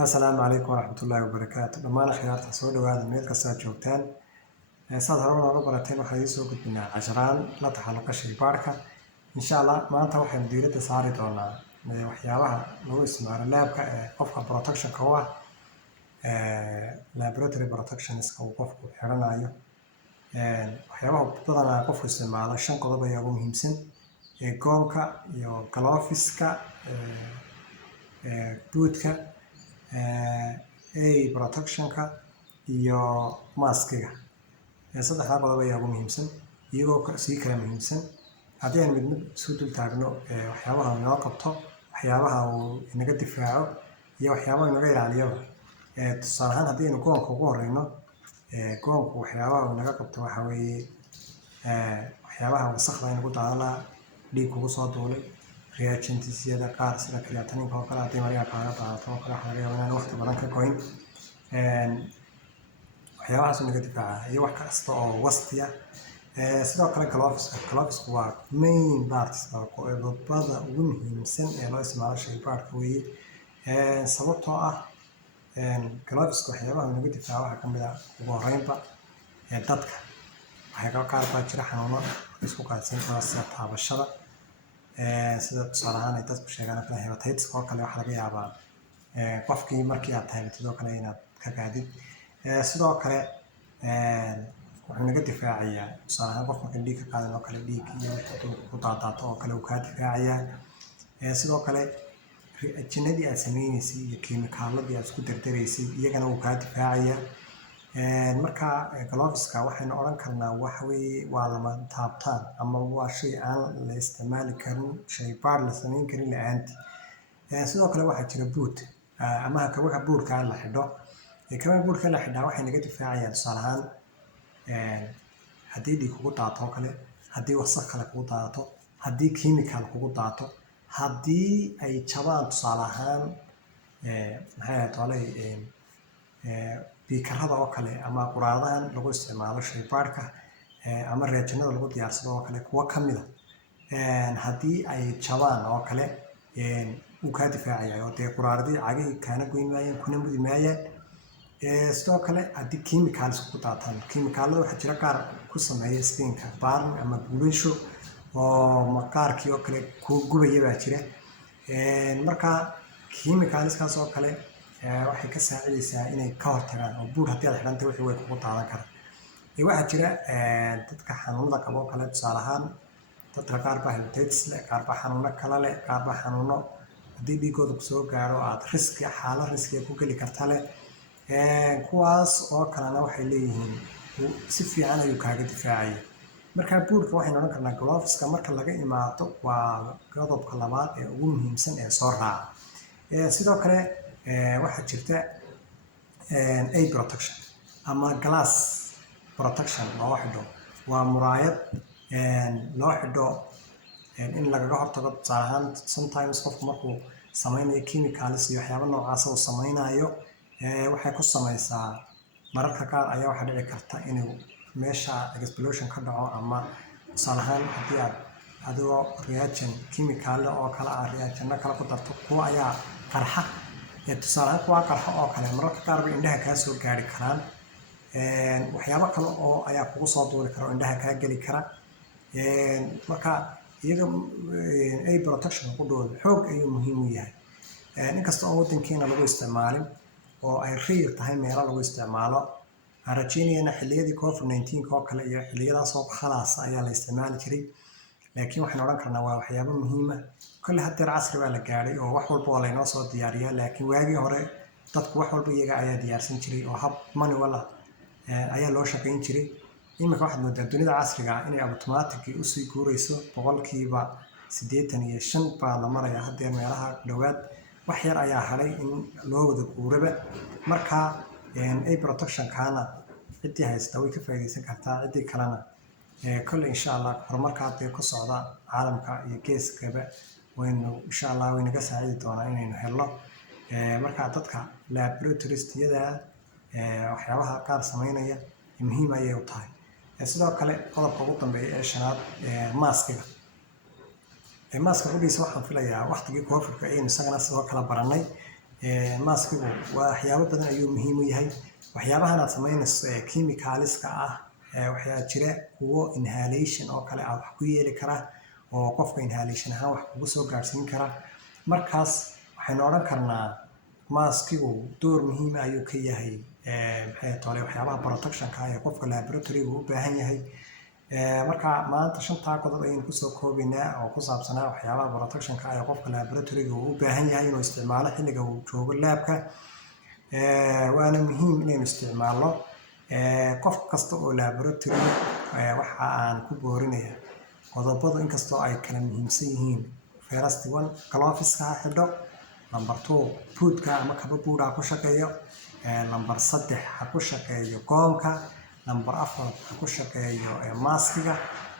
السلام عليكم ورحمة الله وبركاته. دمان خيارات سoo dhawaada meel kasta joogtaan. Saad hore nooga barateen waxaan soo gudbinaa casharaan la taxalluqa shaybaarka. Insha Allah maanta waxaan diiradda saari doonaa waxyaabaha lagu isticmaalo laabka qofka protection ka ah laboratory protections ka uu qofku xiranayo. Waxyaabaha badanaa qofku isticmaalo 5 qodob ayaa ugu muhiimsan goonka iyo gloveska bootka protectionka iyo maskiga saddexda qodob ayaa ugu muhiimsan iyagoo si kala muhiimsan haddii aan mid soo dul taagno waxyaabaha noo qabto waxyaabaha uu inaga difaaco iyo waxyaabaha inaga ilaaliyo tusaale ahaan haddii aynu goonka ugu horeyno goonku waxyaabaha uu inaga qabto waxa weeye waxyaabaha wasakhda inagu daadala dhiig kugu soo duulay reagentisyada qaar sida creatinine oo kale haddii mariga kaaga daadato oo kale waxaa laga yaabaa inaan waqti badan ka goyn waxyaabahaas inaga difaaca iyo wax kasta oo wastiya sidoo kale gloveska waa main parts qodobada ugu muhiimsan ee loo isticmaalo shaybaarka weeye sababtoo ah gloveska waxyaabaha inaga difaaca waxaa kamid ah ugu horeynba dadka waxay qaar baa jira xanuuno isku qaadsan kara sida taabashada sida tusaale ahaan ay dadku sheegaan kala hepatitis oo kale waxa laga yaabaa qofkii markii aad taabatid oo kale inaad ka gaadid sidoo kale wuxuu naga difaacayaa tusaale ahaan qof marka dhiig ka qaadan oo kale dhiig iyo ku daadaato oo kale uu ka difaacayaa sidoo kale reagenadii aad sameynaysay iyo kiimikaaladii aad isku dardaraysay iyagana uu ka difaacayaa marka gloveska waxaynu oran karnaa waxa weeye waa lama taabtaan ama waa shay aan la isticmaali karin shaybaar la sameyn karin la'aantii sidoo kale waxaa jira boot ama kabaha boodhka la xidho kabaha boodhka la xidhaa waxay naga difaacayaan tusaale ahaan haddii dhiig kugu daato oo kale haddii wasakh kale kugu daadato haddii chemical kugu daato haddii ay jabaan tusaale ahaan maxay ahayd tolay biikarada oo kale ama quraadahan lagu isticmaalo shaybaarka ama reagenada lagu diyaarsado oo kale kuwa kamid ah haddii ay jabaan oo kale uu ka difaacaya oo dee quraadii cagihii kaana goyn maayeen kuna mudi maayeen sidoo kale haddii chemicals ku daataan chemicalada waxaa jira qaar ku sameeya skinka burn ama gubasho oo maqaarkii oo kale ku gubaya baa jira marka chemicalskaas oo kale waxay ka saacidaysaa inay ka hortagaan oo buur haddii aad xidhantay wixii way kugu daadan karaan waxaa jira dadka xanuunada qaba oo kale tusaale ahaan dadka qaar baa hepatitis leh qaar baa xanuuno kale leh qaar baa xanuuno haddii dhiigooda kusoo gaaro aad xaalad riskiga ku geli karta leh kuwaas oo kalena waxay leeyihiin si fiican ayuu kaaga difaacaya marka buurka waxaynu odhan karnaa gloveska marka laga imaado waa qodobka labaad ee ugu muhiimsan ee soo raaca sidoo kale waxaa jirta protection ama glass protection loo xidho waa muraayad loo xidho in lagaga hortago tusaale ahaan sometimes qofku markuu sameynayo chemicals iyo waxyaaba noocaas uu sameynayo waxay ku sameysaa mararka qaar ayaa waxaa dhici karta inuu meesha explosion ka dhaco ama tusaale ahaan haddii aad adigoo reagent chemical oo kale ah reagent kale ku darto kuwa ayaa qarxa tusaale ahaan kuwa qarxa oo kale mararka qaar bay indhaha kaa soo gaari karaan waxyaabo kale oo ayaa kugu soo duuli kara oo indhaha kaa geli kara marka iyaga protection ku dhow xoog ayuu muhiim u yahay inkasta oo wadankeena lagu isticmaalin oo ay riir tahay meelo lagu isticmaalo aan rajeynayna xilliyadii covid-19 oo kale iyo xilliyadaas oo khalaas ayaa la isticmaali jiray laakiin waxaan oran karnaa waa waxyaabo muhiim ah kulli hadda casri baa la gaaray oo wax walba oo laynoo soo diyaariyaa laakiin waagii hore dadku wax walba iyaga ayaa diyaarsan jiray oo hab manual ayaa loo shaqayn jiray iminka waxaad moodaa dunida casriga inay automatic usii guurayso boqolkiiba 85 baa la marayaa haddeer meelaha dhowaad wax yar ayaa hadhay in loo wada guuraba marka protection kaana ciddii haysta way ka faa'iidaysan kartaa ciddii kalena كل إن شاء الله horumarka ku socda caalamka iyo geeskaba waynu insha Allah wayna ka saacidi doonaa inaynu helno marka dadka laboratories-yada waxyaabaha qaar sameynaya muhiim ayay u tahay sidoo kale qodobka ugu dambeeya ee shanaad maskiga maska qudhiisa waxaan filayaa waqtigii covid-ka ayaynu isagana sidoo kale baranay maaskigu waxyaabo badan ayuu muhiim u yahay. waxyaabahan aad samaynayso chemicalska ah waxaa jira kuwo inhalation oo kale ah wax ku yeeli kara oo qofka inhalation ahaan wax kugu soo gaarsiin kara. markaas waxaynu odhan karnaa maaskigu door muhiim ah ayuu ka yahay maxay tahay waxyaabaha protectionka ah ee qofka laboratory-gu u baahan yahay. marka maanta 5 qodob ayaynu kusoo koobaynaa oo ku saabsanaa waxyaabaha protectionka ah ee qofka laboratory-gu u baahan yahay inuu isticmaalo xilliga uu joogo laabka. waana muhiim inaynu isticmaalno qof kasta oo laboratory waxa aan ku boorinaya qodobadu inkastoo ay kala muhiimsan yihiin. first one gloveska ha xidho. number 2 boodka ama kaba bood ha ku shaqeeyo. number 3 ha ku shaqeeyo goonka. number 4 ha ku shaqeeyo maskiga.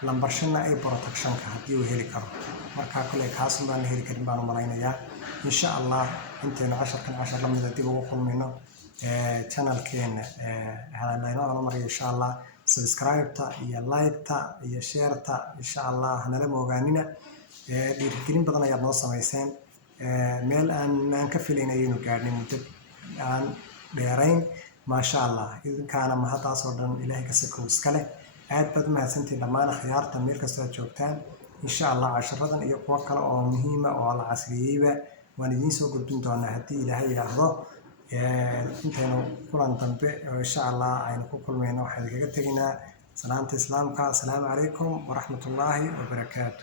number 5 ay protectionka haddii uu heli karo. marka kale kaas baan la heli karin baan u malaynayaa. insha allah intaynu cashar lamida dib ugu kulmayno channelkeena halayno mariyo insha allah. subscribe-ta iyo like-ta iyo share-ta insha allah hanala moogaanina. dhiirigelin badan ayaad noo samayseen. meel aan ka filayn ayaynu gaadhnay muddo aan dheerayn. maasha allah idinkaana mahadaas oo dhan ilaahay ka sakow iska leh. aad baad u mahadsantihiin dhammaan akhyaarta meel kastoo aad joogtaan. insha allah casharadan iyo kuwo kale oo muhiima oo la casriyeyba waan idiin soo gudbin doonaa haddii ilaahay yidhaahdo. intaynu kulan dambe oo insha allah aynu ku kulmayno waxaan kaga teginaa salaanta islaamka. asalaamu calaykum waraxmatullaahi wabarakaatu.